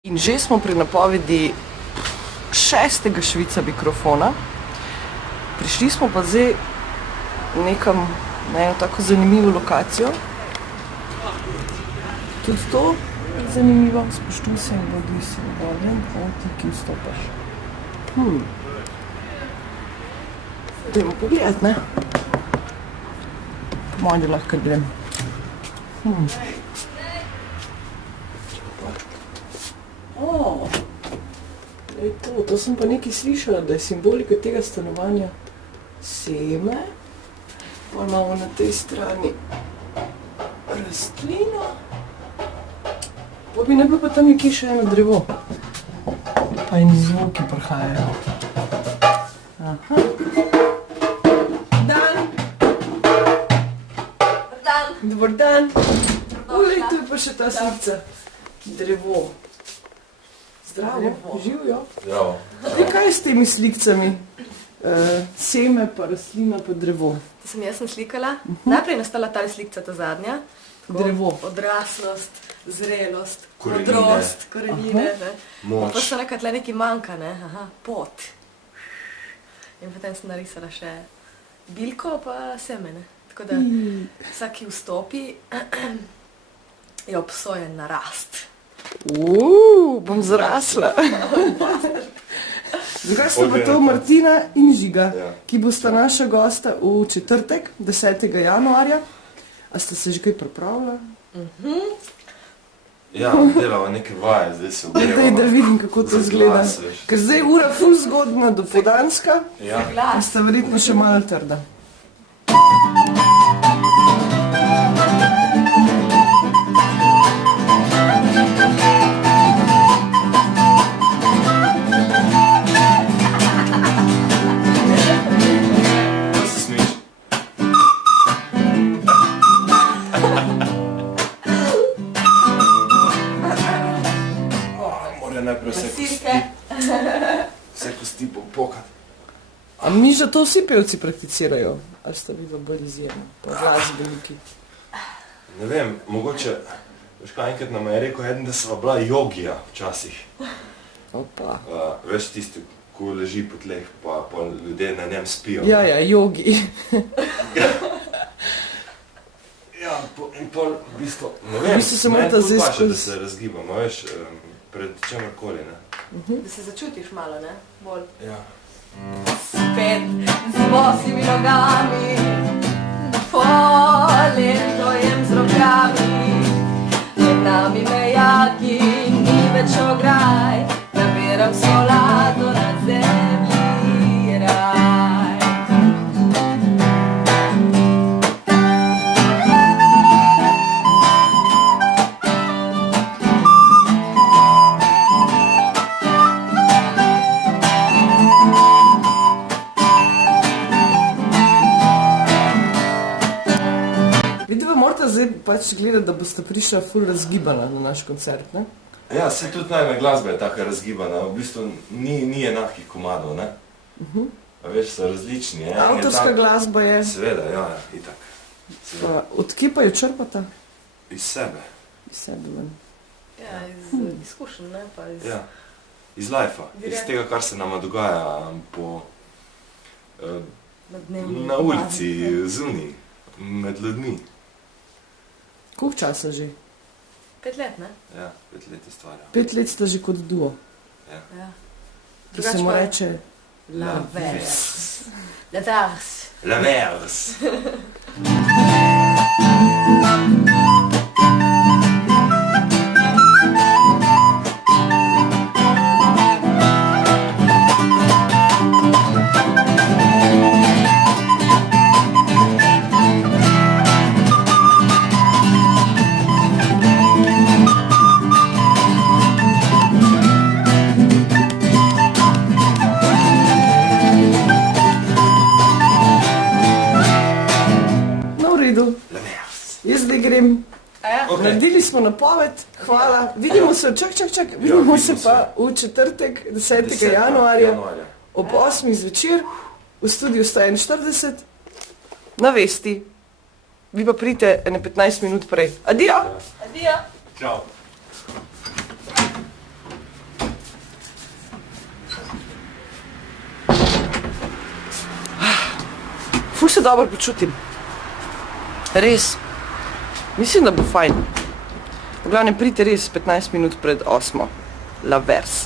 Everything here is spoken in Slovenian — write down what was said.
In že smo pri napovedi 6. Švica mikrofona. Prišli smo pa zdaj nekam na eno tako zanimivo lokacijo. Tudi to je zanimivo. Spoštuj se in bodi svoboden, ti, ki vstopaš. Dajmo pogledati, ne? Po mojem, da lahko grem. To sem pa nekaj slišala, da je simbolika tega stanovanja seme, pa imamo na tej strani rastlino, pa bi ne bilo pa tam nekje še eno drevo, pa in zvuki prihajajo. Aha. Dan! Dobar dan! Olej, tu je pa še ta slica. Drevo. Zdravo, živijo. Zdravo. Kaj je s temi slikcami? Seme, pa rastlina, pa drevo. To sem jaz slikala. Najprej je nastala ta slikca, ta zadnja. Drevo. Odraslost, zrelost, Korenine. modrost, korenine. Ne. Moč. Pa so nekaj tle nekaj manjka, ne. Aha, pot. In potem sem narisala še bilko pa semene. Tako da vsaki vstopi je obsojen na rast. Bom zrasla. Zakaj sta pa to Martina in Žiga, ki bosta naša gosta v četrtek, 10. januarja. A ste se že kaj pripravila? Ja, delava neke vaje, zdaj se Daj, da ogrevamo. vidim, kako to Za izgleda. glas, veš. Ker zdaj je ura ful zgodna dopoldanska, Ja, in Glas. sta verjetno še malo trda. da se smeješ. Mora najprej vse kosti popokati. A mi že to vsi pevci prakticirajo? Ali sta videla bolj izjemno? Pa glasbeniki. Ne vem, mogoče, veš kaj, enkrat nam je rekel eden, da sva bila jogija včasih. Opa. Veš tisti, ko leži po tleh, pa ljudje na njem spijo. Ja, jogi. Ja, in pol v bistvu, ne vem, V bistvu se meni morata ful zdaj paše, da skozi- se razgibamo, veš, pred čemorkoli, ne. Da se začutiš malo, ne? Bolj. Ja. Spet z bosimi nogami, polento jem z rokami, med nami mejaki, ni več ograj, nabiram solado na zemlji raj. Vidiva, morata zdaj pač gledati, da boste prišla ful razgibana na naš koncert, ne? Ja, se tudi najme glasba je taka razgibana, v bistvu ni enakih komadov, ne? A veš, so različni, en je Avtorska tak- glasba je. Seveda, ja, itak. Seveda. Od kje pa jo črpata? Iz sebe, Iz sebe ven. Ja, iz izkušenj, ne? Pa iz... ja. Iz lajfa, iz Direkt. tega, kar se nama dogaja Na dnevni na ulici, zunaj, med ljudmi. Koliko časa že? 5 let, ne? Ja, 5 let ustvarjam. 5 let sta že kot duo. Ja. Ki se mu reče La vers. La vers. La vers. No, v redu. La vers. Jaz zdaj grem. A ja? Ok. Naredili smo napoved, hvala. Vidimo se, čak. Vidimo se pa v četrtek, 10. januarja. Ob 8. zvečer v studiu 141 na Vesti. Vi pa pridite ene 15 minut prej. Adijo! Adijo. Čau. Ful se dobro počutim. Res. Mislim, da bo fajn. V glavnem pridite res 15 minut pred 8. La vers.